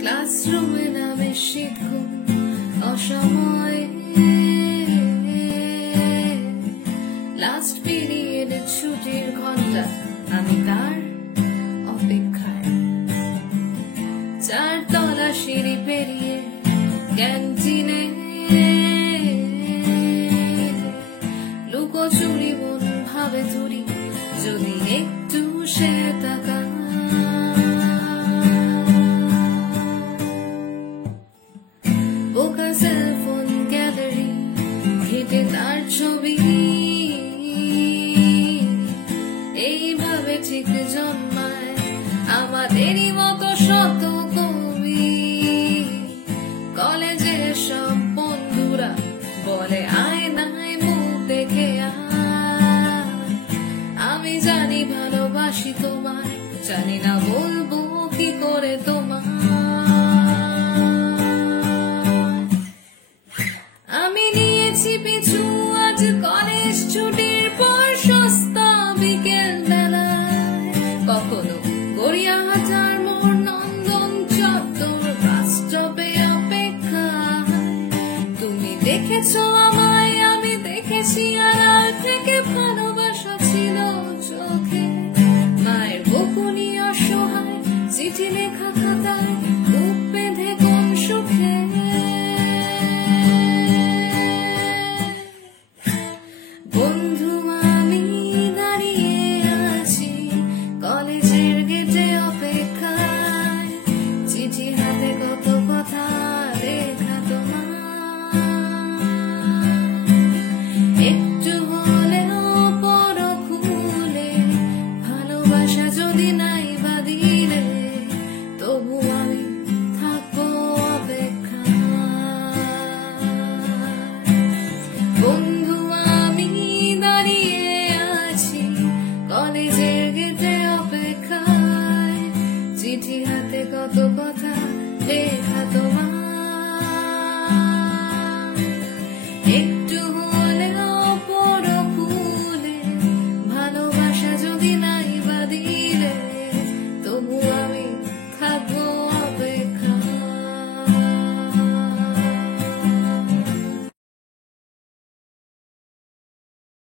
ক্লাসরুমে নামে শিক্ষক অসময়ে, লাস্ট পিরিয়ডে ছুটির ঘন্টা আমি তার অপেক্ষায়, 4 তলা সিঁড়ি পেরিয়ে ক্যান্টিনে লুকোচুরি মন ভাবে ধরি যদি একটু সে টাকা, বোকা সেলফোন গ্যালারি ঘেটে তার ছবি, এইভাবে ঠিক জন্মায় আমাদেরই মতো শত কবি। কলেজের সব বন্ধুরা বলে আয়নায় মুখ দেখে আমি জানি ভালোবাসি তোমায়, জানি না বলবো কি করে তোমায়। আমি নিয়েছি পিছু আজ কলেজ ছুটির পর সস্তা বিকেল বেলায়, কখনো গড়িয়াহাটার মোড় নন্দন চত্বর বাস স্টপে অপেক্ষা। তুমি দেখেছো আমায়, আমি দেখেছি আড়াল থেকে, ভালোবাসা ছিল চোখে, মায়ের বকুনি অসহায় চিঠি লেখা খাতায়।